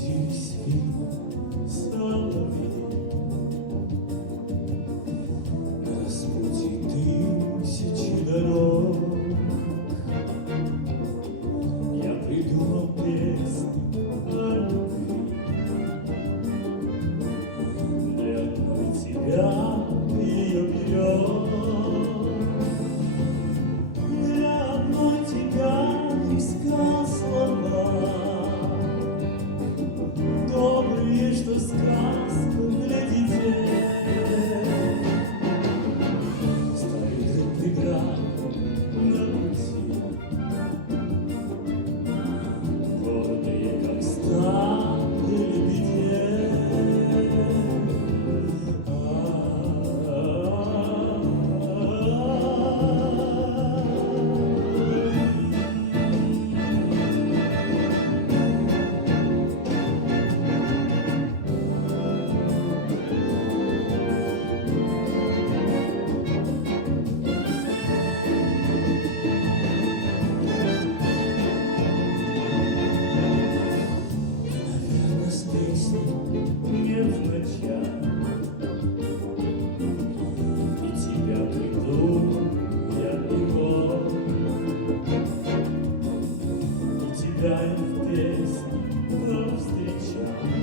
Разбудились вы, соловьи, разбуди тысячи дорог. Я придумал песню о любви для одной тебя, ее берег. Для одной тебя искал слова добрые, что сказка для детей. Стоит преграда на пути, гордые, как стадо лебедей. Невзначай и тебя приду я его, и тебя я в песне повстречал.